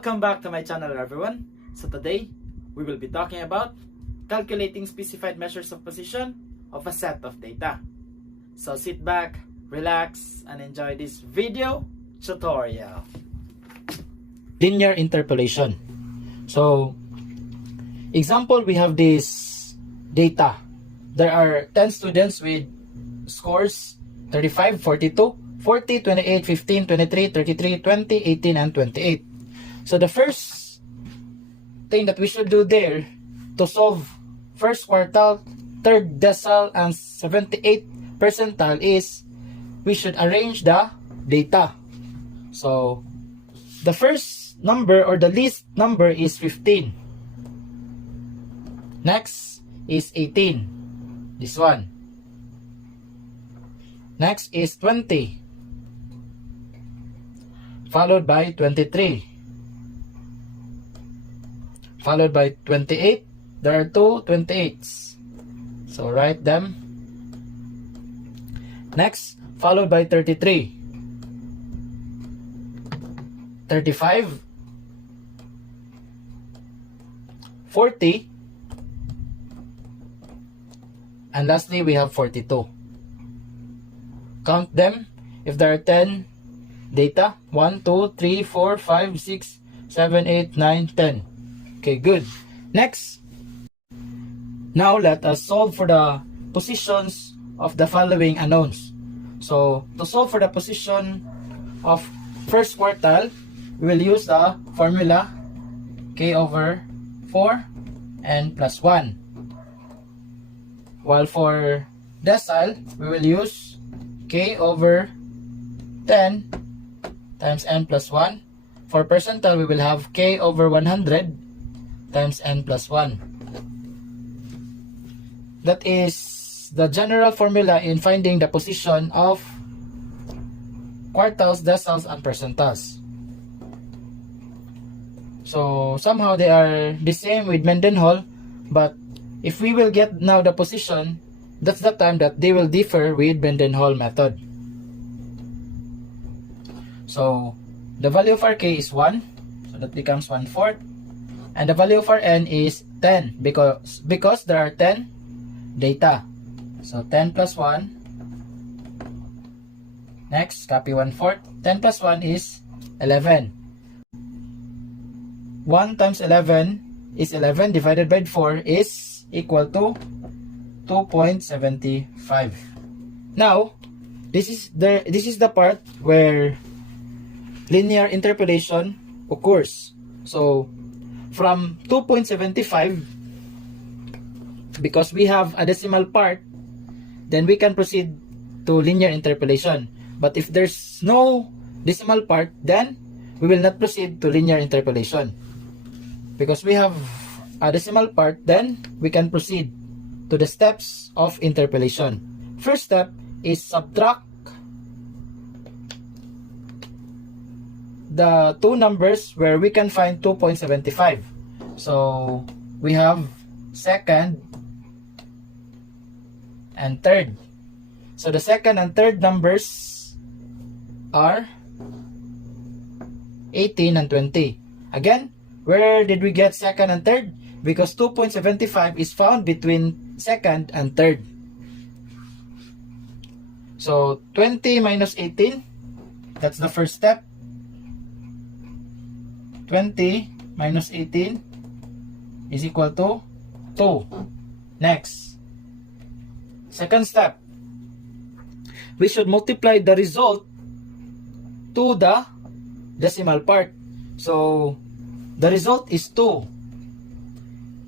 Welcome back to my channel, everyone. So today, we will be talking about calculating specified measures of position of a set of data. So sit back, relax, and enjoy this video tutorial. Linear interpolation. So, example, we have this data. There are 10 students with scores 35, 42, 40, 28, 15, 23, 33, 20, 18, and 28. So the first thing that we should do there to solve first quartile, third decile, and 78th percentile is we should arrange the data. So the first number or the least number is 15. Next is 18. This one. Next is 20. Followed by 23. Followed by 28. There are two 28s. So write them. Next, followed by 33. 35. 40. And lastly, we have 42. Count them. If there are 10 data, 1, 2, 3, 4, 5, 6, 7, 8, 9, 10. Okay, good. Next, now let us solve for the positions of the following unknowns. So, to solve for the position of first quartile, we will use the formula k over 4 and plus 1. While for decile, we will use k over 10 times n plus 1. For percentile, we will have k over 100 times n plus 1. That is the general formula in finding the position of quartiles, deciles, and percentiles. So somehow they are the same with Mendenhall, but if we will get now the position, that's the time that they will differ with Mendenhall method. So the value of our k is 1, so that becomes 1/4. And the value of our n is 10 because there are 10 data. So 10 plus 1. Next, copy 1/4. 10 plus 1 is 11. 1 times 11 is 11 divided by 4 is equal to 2.75. Now, this is the part where linear interpolation occurs. So from 2.75, because we have a decimal part, then we can proceed to linear interpolation. But if there's no decimal part, then we will not proceed to linear interpolation. Because we have a decimal part, then we can proceed to the steps of interpolation. First step is subtract the two numbers where we can find 2.75. So we have second and third. So the second and third numbers are 18 and 20. Again, where did we get second and third? Because 2.75 is found between second and third. So 20 minus 18, that's the first step. 20 minus 18 is equal to 2. Next, second step, we should multiply the result to the decimal part. So the result is 2.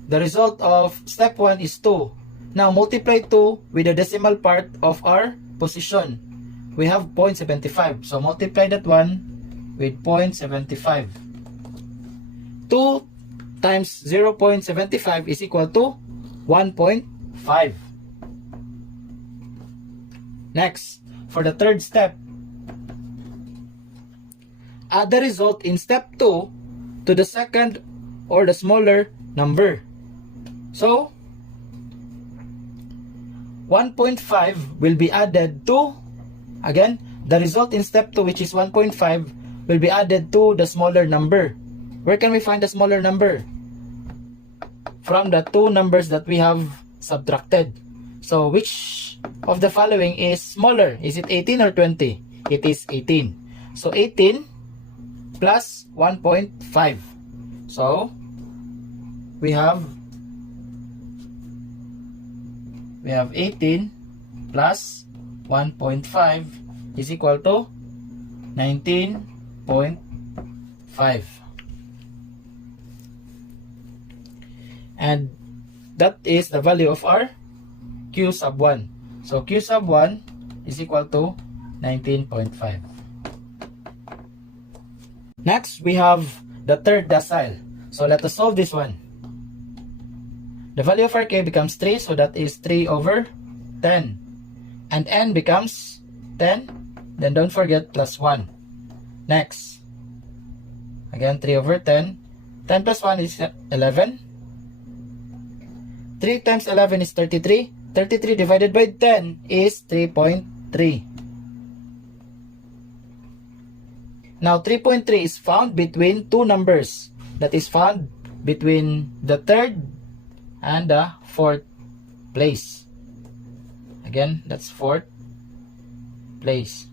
The result of step 1 is 2. Now multiply 2 with the decimal part of our position. We have 0.75. So multiply that one with 0.75. 2 times 0.75 is equal to 1.5. Next, for the third step, add the result in step 2 to the second or the smaller number. So 1.5 will be added to, again, the result in step 2, which is 1.5, will be added to the smaller number. where can we find the smaller number? From the two numbers that we have subtracted. So which of the following is smaller? Is it 18 or 20? It is 18. So 18 plus 1.5. So we have 18 plus 1.5 is equal to 19.5. And that is the value of our Q sub 1. So Q sub 1 is equal to 19.5. Next, we have the third decile. So let us solve this one. The value of our K becomes 3, so that is 3 over 10. And N becomes 10, then don't forget plus 1. Next, again 3 over 10. 10 plus 1 is 11. 3 times 11 is 33. 33 divided by 10 is 3.3. Now 3.3 is found between two numbers. That is found between the third and the fourth place. Again, that's fourth place.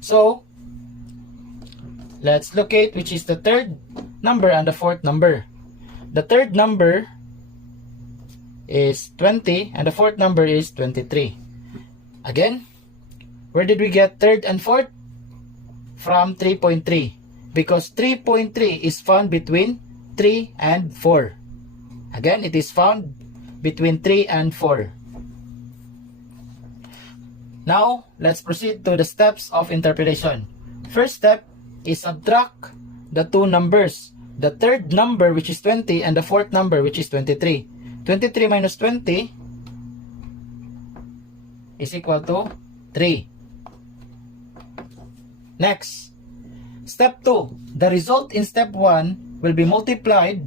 So let's locate which is the third number and the fourth number. The third number is 20 and the fourth number is 23. Again, where did we get third and fourth? From 3.3, because 3.3 is found between 3 and 4. Again, it is found between 3 and 4. Now, let's proceed to the steps of interpolation. First step is subtract the two numbers. The third number, which is 20, and the fourth number, which is 23. 23 minus 20 is equal to 3. Next, step 2. The result in step 1 will be multiplied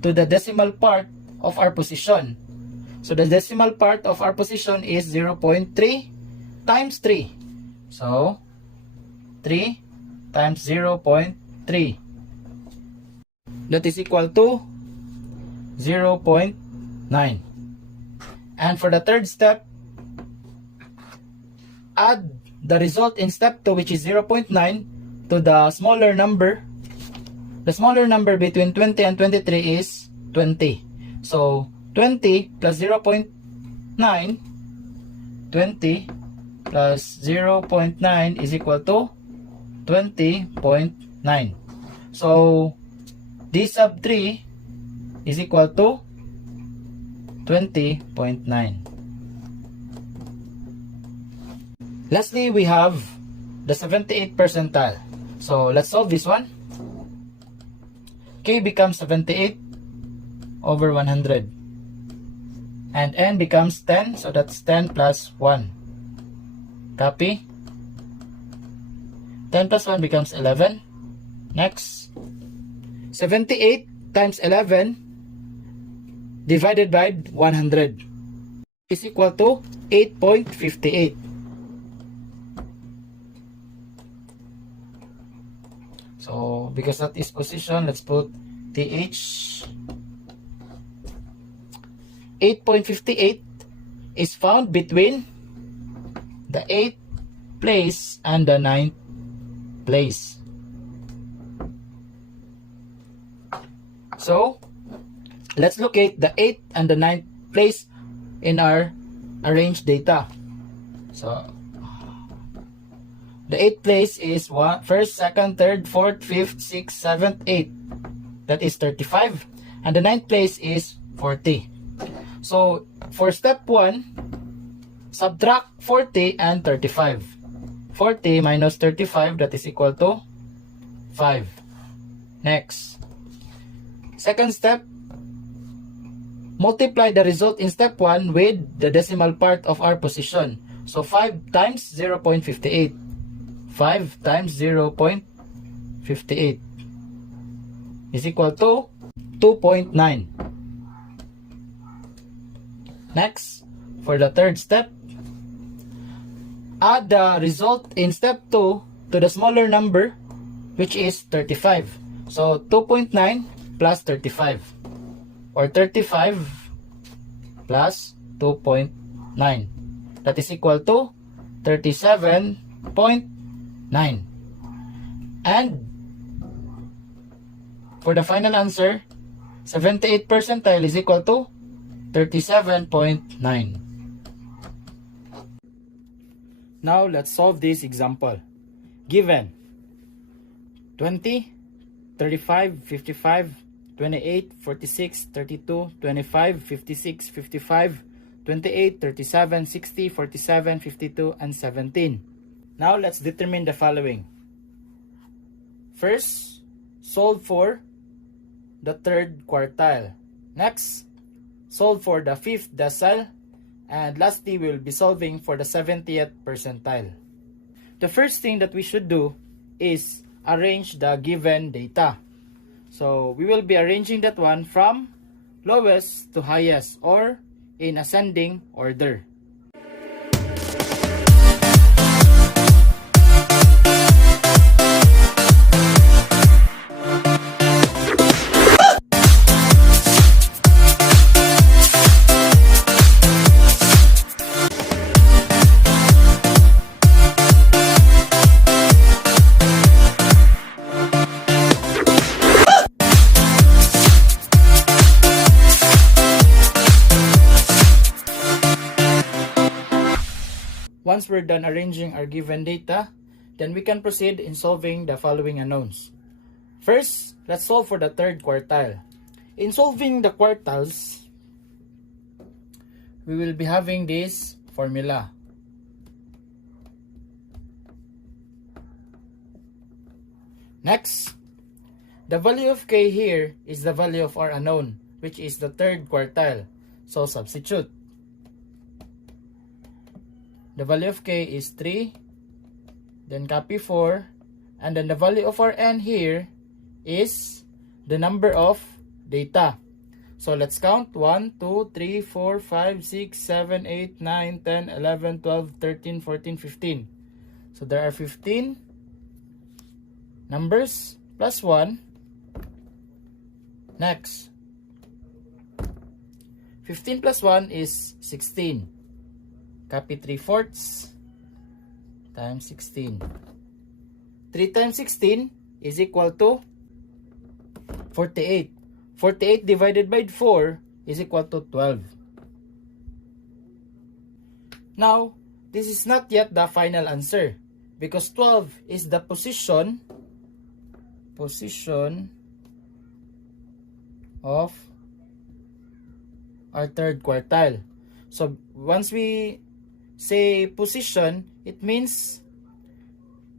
to the decimal part of our position. So the decimal part of our position is 0.3 times 3. So 3 times 0.3. That is equal to 0.9. And for the third step, add the result in step 2, which is 0.9, to the smaller number. The smaller number between 20 and 23 is 20. So 20 plus 0.9, 20 plus 0.9 is equal to 20.9. So D sub 3 is equal to 20.9. Lastly, we have the 78th percentile. So let's solve this one. K becomes 78 over 100. And N becomes 10, so that's 10 plus 1. Copy. 10 plus 1 becomes 11. Next, 78 times 11 divided by 100 is equal to 8.58. So because that is position, let's put TH. 8.58 is found between the 8th place and the 9th place. So let's locate the 8th and the 9th place in our arranged data. So the 8th place is 1st, 2nd, 3rd, 4th, 5th, 6th, 7th, 8th. That is 35. And the 9th place is 40. So for step 1, subtract 40 and 35. 40 minus 35, that is equal to 5. Next, second step, multiply the result in step 1 with the decimal part of our position. So 5 times 0.58. 5 times 0.58 is equal to 2.9. Next, for the third step, add the result in step 2 to the smaller number, which is 35. So 2.9 plus 35, or 35 plus 2.9. That is equal to 37.9. And for the final answer, 78 percentile is equal to 37.9. Now let's solve this example. Given 20, 35, 55, 28, 46, 32, 25, 56, 55, 28, 37, 60, 47, 52, and 17. Now let's determine the following. First, solve for the third quartile. Next, solve for the fifth decile. And lastly, we'll be solving for the 70th percentile. The first thing that we should do is arrange the given data. So we will be arranging that one from lowest to highest, or in ascending order. Once we're done arranging our given data, then we can proceed in solving the following unknowns. First, let's solve for the third quartile. In solving the quartiles, we will be having this formula. Next, the value of k here is the value of our unknown, which is the third quartile. So substitute. The value of k is 3, then copy 4, and then the value of our n here is the number of data. So let's count 1, 2, 3, 4, 5, 6, 7, 8, 9, 10, 11, 12, 13, 14, 15. So there are 15 numbers plus 1. Next, 15 plus 1 is 16. Copy 3/4 times 16. 3 times 16 is equal to 48. 48 divided by 4 is equal to 12. Now, this is not yet the final answer, because 12 is the position of our third quartile. So once we say position, it means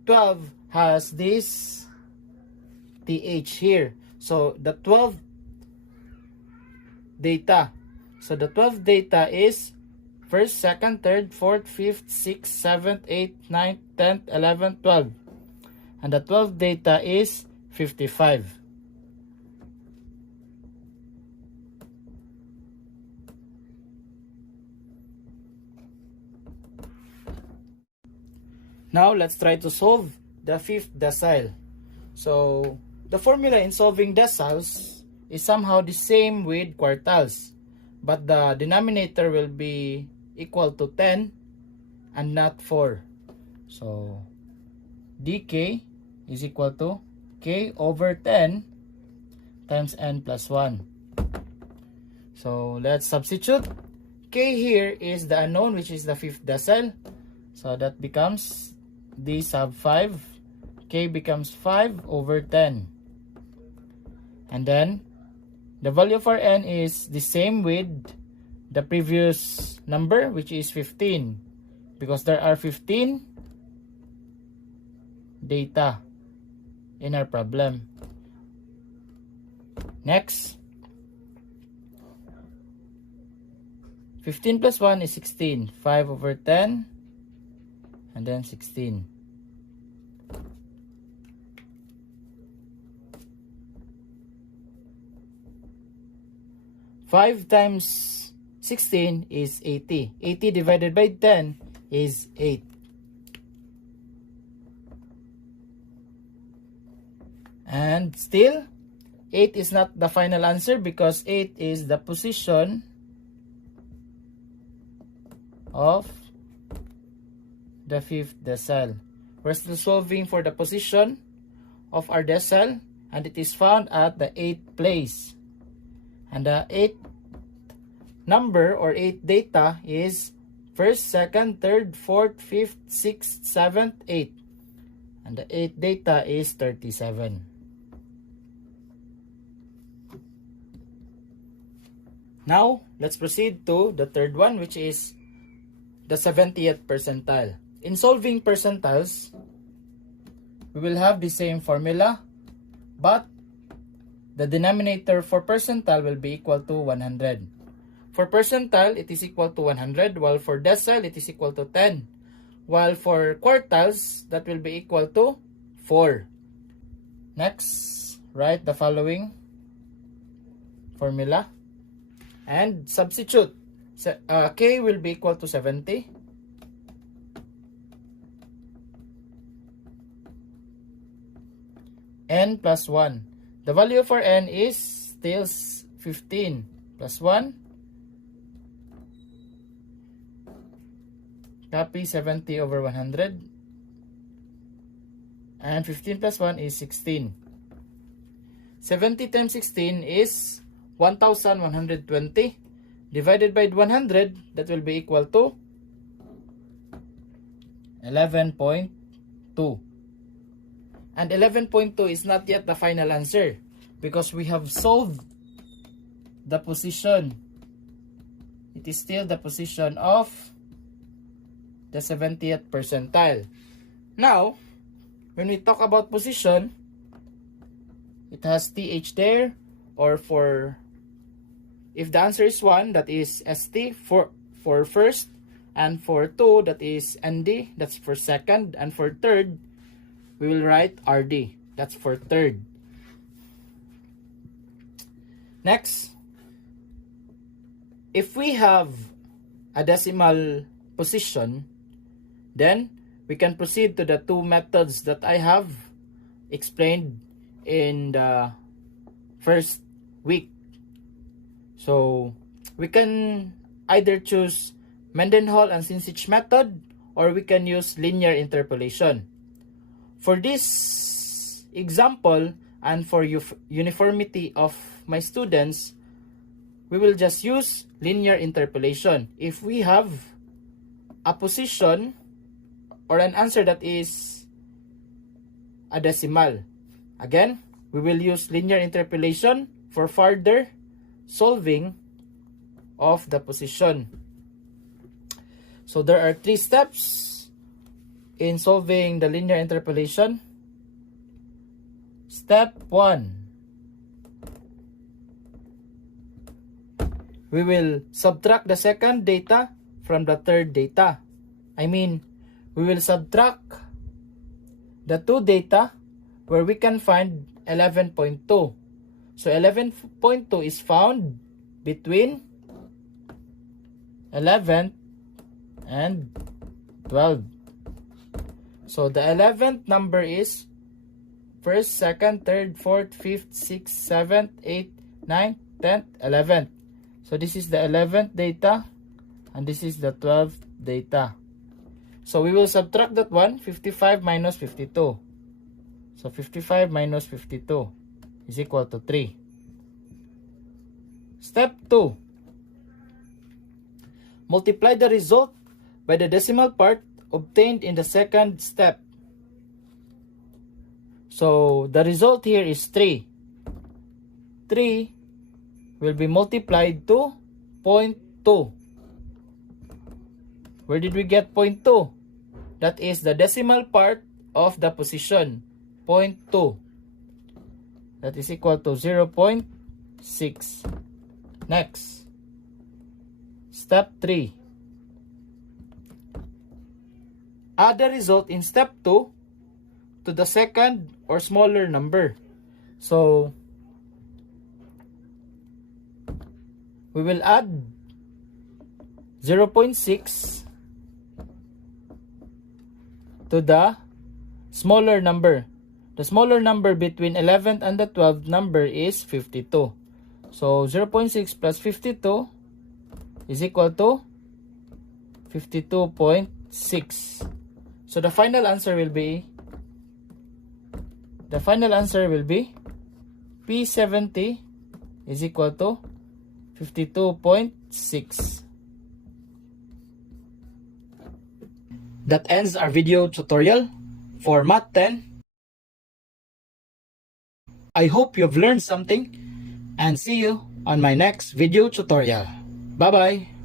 12 has this th here. So the 12 data. So the 12 data is 1st, 2nd, 3rd, 4th, 5th, 6th, 7th, 8th, 9th, 10th, 11th, 12th. And the 12 data is 55. Now let's try to solve the fifth decile. So the formula in solving deciles is somehow the same with quartiles, but the denominator will be equal to 10 and not 4. So dk is equal to k over 10 times n plus 1. So let's substitute. K here is the unknown, which is the fifth decile. So that becomes d sub 5. K becomes 5 over 10. And then the value for n is the same with the previous number, which is 15, because there are 15 data in our problem. Next, 15 plus 1 is 16. 5 over 10, and then 16. Five times 16 is 80. 80 divided by 10 is 8. And still, 8 is not the final answer because 8 is the position of the fifth decile. We're still solving for the position of our decile, and it is found at the 8th place. And the 8th number or 8th data is 1st, 2nd, 3rd, 4th, 5th, 6th, 7th, 8th. And the 8th data is 37. Now, let's proceed to the third one, which is the 70th percentile. In solving percentiles, we will have the same formula, but the denominator for percentile will be equal to 100. For percentile, it is equal to 100, while for decile, it is equal to 10. While for quartiles, that will be equal to 4. Next, write the following formula and substitute. K will be equal to 70. N plus 1. The value for N is still 15 plus 1. Copy 70 over 100. And 15 plus 1 is 16. 70 times 16 is 1,120. Divided by 100, that will be equal to 11.2. And 11.2 is not yet the final answer because we have solved the position. It is still the position of the 70th percentile. Now, when we talk about position, it has TH there, or for, if the answer is 1, that is ST for first, and for 2, that is ND, that's for second, and for third, we will write RD, that's for third. Next, if we have a decimal position, then we can proceed to the two methods that I have explained in the first week. So we can either choose Mendenhall and Sinsich method, or we can use linear interpolation. For this example and for uniformity of my students, we will just use linear interpolation. If we have a position or an answer that is a decimal, again, we will use linear interpolation for further solving of the position. So there are 3 steps in solving the linear interpolation. Step 1. We will subtract the second data from the third data. I mean, we will subtract the 2 data where we can find 11.2. So 11.2 is found between 11th and 12. So the 11th number is 1st, 2nd, 3rd, 4th, 5th, 6th, 7th, 8th, 9th, 10th, 11th. So this is the 11th data and this is the 12th data. So we will subtract that one, 55 minus 52. So 55 minus 52 is equal to 3. Step 2. Multiply the result by the decimal part obtained in the second step. So the result here is 3. 3 will be multiplied to 0.2. Where did we get 0.2? That is the decimal part of the position, 0.2. That is equal to 0.6. Next, step 3. Add the result in step 2 to the second or smaller number. So we will add 0.6 to the smaller number. the smaller number between 11th and the 12th number is 52. So 0.6 plus 52 is equal to 52.6. So the final answer will be P70 is equal to 52.6. That ends our video tutorial for Math 10. I hope you've learned something and see you on my next video tutorial. Bye bye.